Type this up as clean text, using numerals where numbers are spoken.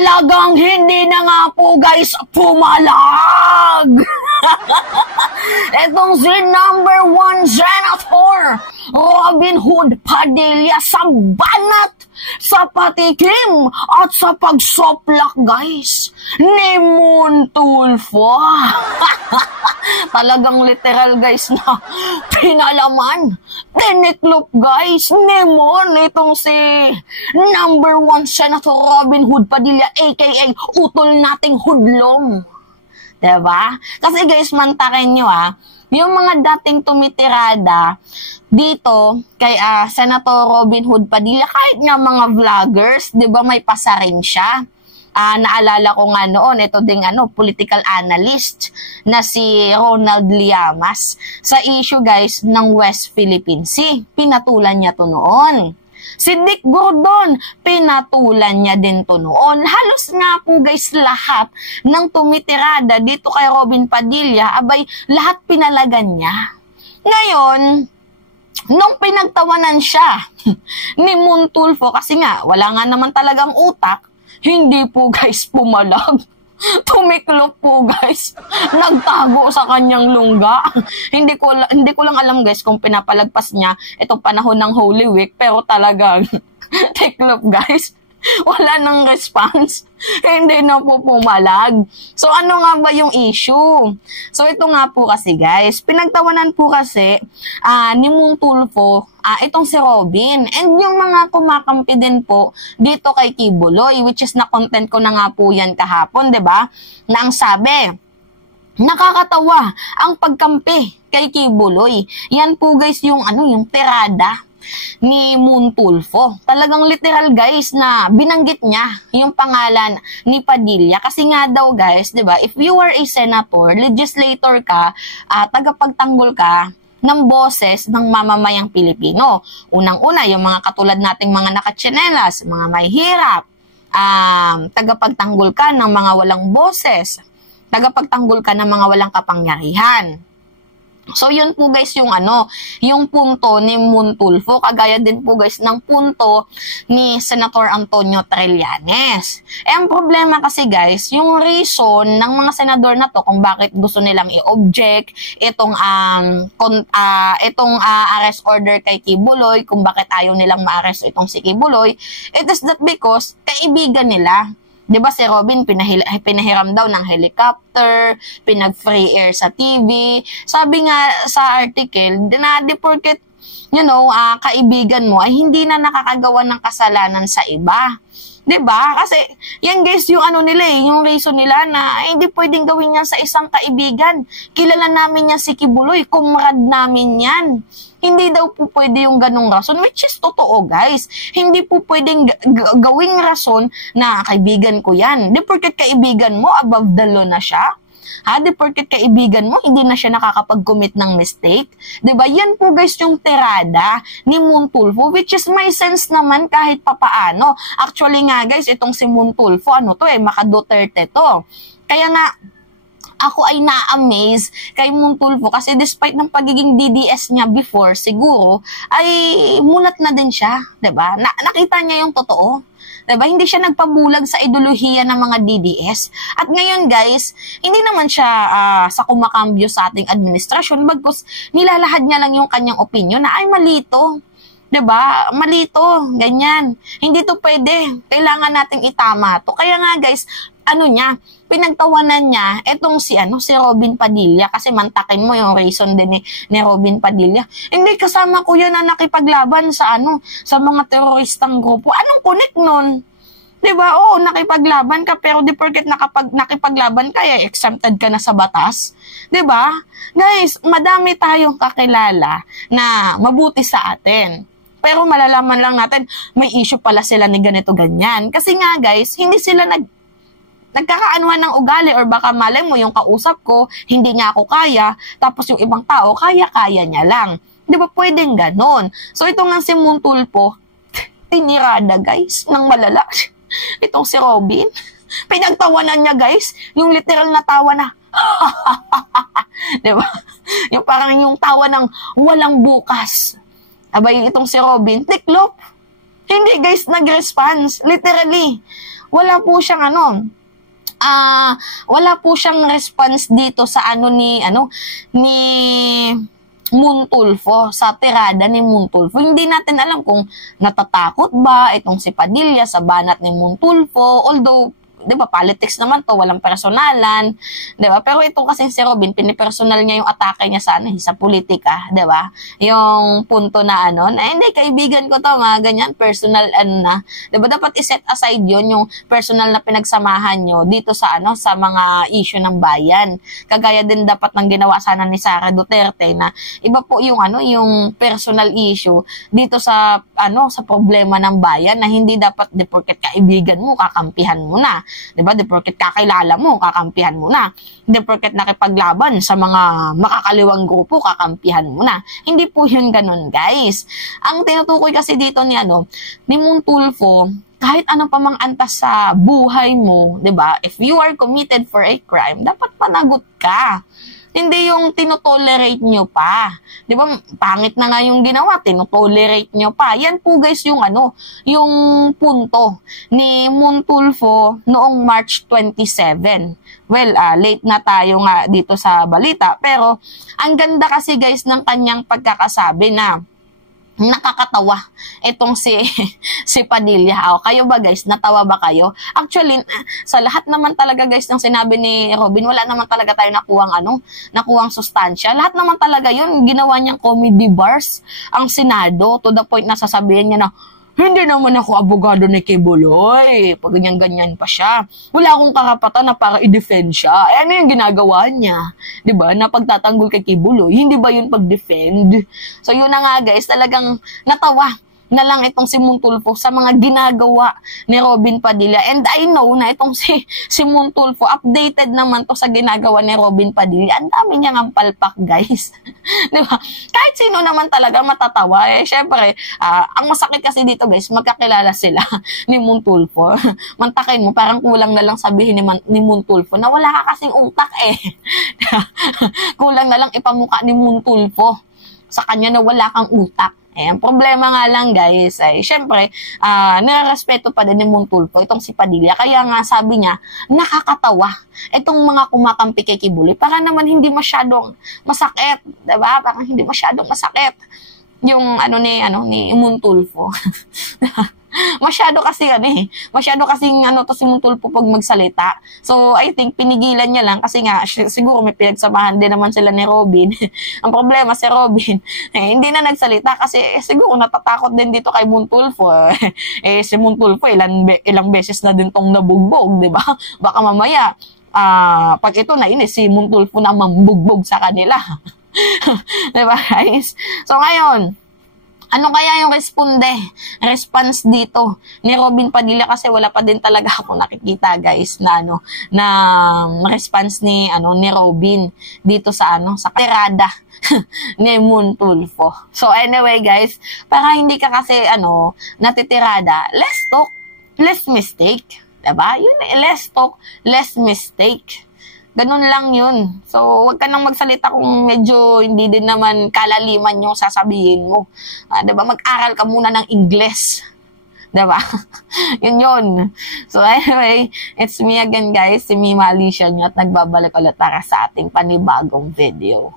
talagang hindi na nga po guys pumalag. Etong si number 1 Senator Robin Hood Padilla sa banat, sa patikim at sa pagsoplak guys ni Moon Tulfo. Talagang literal guys na pinalaman, tiniklop guys ni Moon itong si number 1 Senator Robin Hood Padilla aka utol nating hudlong. Diba? Kasi guys, mantakin nyo yung mga dating tumitirada dito kay Senator Robin Hood Padilla, kahit nga mga vloggers, diba may pasa rin siya. Naalala ko nga noon, ito ding political analyst na si Ronald Llamas sa issue guys ng West Philippine Sea. Pinatulan niya to noon. Si Dick Gordon, pinatulan niya din to noon. Halos nga po guys lahat ng tumitirada dito kay Robin Padilla, abay lahat pinalagan niya. Ngayon, nung pinagtawanan siya ni Moon Tulfo, kasi nga wala nga naman talagang utak, hindi po guys pumalag. Tumiklop po guys. Nagtago sa kanyang lungga. Hindi ko lang alam guys kung pinapalagpas niya itong panahon ng Holy Week, pero talagang tiklop guys. Wala nang response. Hindi na po pumalag. So ano nga ba yung issue? So ito nga po kasi guys, pinagtawanan po kasi ni Moon Tulfo itong si Robin. And yung mga kumakampi din po dito kay Kibuloy, which is na-content ko na nga po yan kahapon, 'di ba? Na ang sabi, nakakatawa ang pagkampi kay Kibuloy. Yan po guys yung yung tirada ni Moon Tulfo. Talagang literal guys na binanggit niya yung pangalan ni Padilla kasi nga daw guys, 'di ba? If you are a senator, legislator ka, tagapagtanggol ka ng boses ng mamamayang Pilipino. Unang-una, yung mga katulad nating mga nakatsinelas, mga may hirap, tagapagtanggol ka ng mga walang boses, tagapagtanggol ka ng mga walang kapangyarihan. So, yun po guys yung yung punto ni Moon Tulfo, kagaya din po guys ng punto ni Senator Antonio Trillanes. Ang problema kasi guys, yung reason ng mga senador na to kung bakit gusto nilang i-object itong arrest order kay Kibuloy, kung bakit ayaw nilang ma-arrest itong si Kibuloy, it is that because kaibigan nila. Diba si Robin, pinahiram daw ng helicopter, pinag-free air sa TV. Sabi nga sa article, di porket, kaibigan mo ay hindi na nakakagawa ng kasalanan sa iba. Diba? Kasi, yan guys, yung nila yung reason nila na hindi pwedeng gawin yan sa isang kaibigan. Kilala namin yan si Kibuloy, kumrad namin yan. Hindi daw po pwede yung ganong rason, which is totoo guys. Hindi po pwedeng gawing rason na kaibigan ko yan. Di porket kaibigan mo, above the law na siya. Di porket kaibigan mo, hindi na siya nakakapag-commit ng mistake. Diba? Yan po guys yung tirada ni Moon Tulfo, which is may sense naman kahit papaano. Actually nga guys, itong si Moon Tulfo, Maka Duterte to. Kaya nga, ako ay na-amaze kay Moon Tulfo kasi despite ng pagiging DDS niya before, siguro, ay mulat na din siya. Diba? Nakita niya yung totoo. Diba? Hindi siya nagpabulag sa ideolohiya ng mga DDS. At ngayon guys, hindi naman siya sa kumakambyo sa ating administrasyon, bagkus nilalahad niya lang yung kanyang opinion na ay malito. Diba? Malito. Ganyan. Hindi to pwede. Kailangan nating itama to. Kaya nga guys, pinagtawanan niya etong si Robin Padilla kasi mantakin mo yung reason din ni Robin Padilla. Hindi kasama ko yan na nakipaglaban sa mga teroristang grupo. Anong connect nun? 'Di ba? Oo, nakipaglaban ka pero di porket nakipaglaban ka, exempted ka na sa batas. 'Di ba? Guys, madami tayong kakilala na mabuti sa atin. Pero malalaman lang natin may issue pala sila ni ganito ganyan. Kasi nga guys, hindi sila nagkakaanuhan ng ugali or baka malay mo yung kausap ko, hindi niya ako kaya, tapos yung ibang tao, kaya-kaya niya lang. Di ba pwedeng ganon? So ito nga si Moon Tulfo, tinirada guys, ng malala. Itong si Robin, pinagtawanan niya guys, yung literal na tawa na, di ba? Yung parang yung tawa ng walang bukas. Abay itong si Robin, tiklop. Hindi guys, nag-response. Literally. wala po siyang wala po siyang response dito sa ni Montulfo, sa tirada ni Montulfo. Hindi natin alam kung natatakot ba itong si Padilla sa banat ni Montulfo, although 'di ba, politics naman to, walang personalan, 'di ba? Pero ito kasi si Robin, pinipersonal niya yung atake niya sa sa politika, 'di ba? Yung punto na na hindi, kaibigan ko to, mga ganyan, personal na, 'di ba? Dapat i-set aside yung personal na pinagsamahan nyo dito sa sa mga issue ng bayan. Kagaya din dapat ng ginawa sana ni Sara Duterte, na iba po yung yung personal issue dito sa sa problema ng bayan, na hindi dapat di porket kaibigan mo kakampihan mo na. 'Di ba? Di porket kakilala mo, kakampihan mo na. Di porket nakipaglaban sa mga makakaliwang grupo, kakampihan mo na. Hindi po 'yun ganun, guys. Ang tinutukoy kasi dito ni ni Montulfo, kahit ano pa mang antas sa buhay mo, 'di ba? If you are committed for a crime, dapat panagot ka. Hindi yung tinotolerate nyo pa. Di ba? Pangit na nga yung ginawa, tinotolerate nyo pa. Yan po guys yung yung punto ni Montulfo noong March 27. Well, late na tayo nga dito sa balita, pero ang ganda kasi guys ng kanyang pagkakasabi na nakakatawa itong si Padilla. Kayo ba guys, natawa ba kayo? Actually, sa lahat naman talaga guys ng sinabi ni Robin, wala naman talaga tayo nakuwang sustansya. Lahat naman talaga yun, ginawa niyang comedy bars ang Senado, to the point na sasabihin niya na, hindi naman ako abogado ni Kibuloy. Pag ganyan-ganyan pa siya. Wala akong karapatan na para i-defend siya. Ano yung ginagawa niya? Diba? Na pagtatanggol kay Kibuloy. Hindi ba yun pag-defend? So yun na nga guys, talagang natawa na lang itong si Montulfo sa mga ginagawa ni Robin Padilla. And I know na itong si Montulfo, updated naman to sa ginagawa ni Robin Padilla. Ang dami niyang ang palpak, guys. Diba? Kahit sino naman talaga matatawa. Syempre, ang masakit kasi dito, guys, magkakilala sila ni Montulfo. Mantakin mo, parang kulang na lang sabihin ni Montulfo na wala ka kasing utak Kulang na lang ipamukha ni Montulfo sa kanya na wala kang utak. Ang problema nga lang guys, ay syempre, nirerespeto pa din ni Montulfo itong si Padilla. Kaya nga sabi niya, nakakatawa itong mga kumakampi kay Kibuloy para naman hindi masyadong masakit, diba? Parang hindi masyadong masakit yung ni Montulfo. Masyado kasi to si Montulfo pag magsalita. So I think pinigilan niya lang kasi nga siguro may pinagsamahan din naman sila ni Robin. Ang problema si Robin hindi na nagsalita kasi siguro natatakot din dito kay Montulfo. Si Montulfo ilang beses na din tong nabugbog, 'di ba? Baka mamaya pag ito na si Montulfo na mambugbog sa kanila. 'Di ba guys? So ngayon, ano kaya yung response dito ni Robin Padilla, kasi wala pa din talaga ako nakikita guys na na response ni Robin dito sa sa tirada ni Montulfo. So anyway guys, para hindi ka kasi natitirada, less talk, less mistake, diba? Yun, less talk, less mistake. Ganun lang yun. So, wag ka nang magsalita kung medyo hindi din naman kalaliman yung sasabihin mo. Diba? Mag-aral ka muna ng Ingles. Diba? yun. So, anyway, it's me again guys, si Mima Alicia nyo, at nagbabalik ulit para sa ating panibagong video.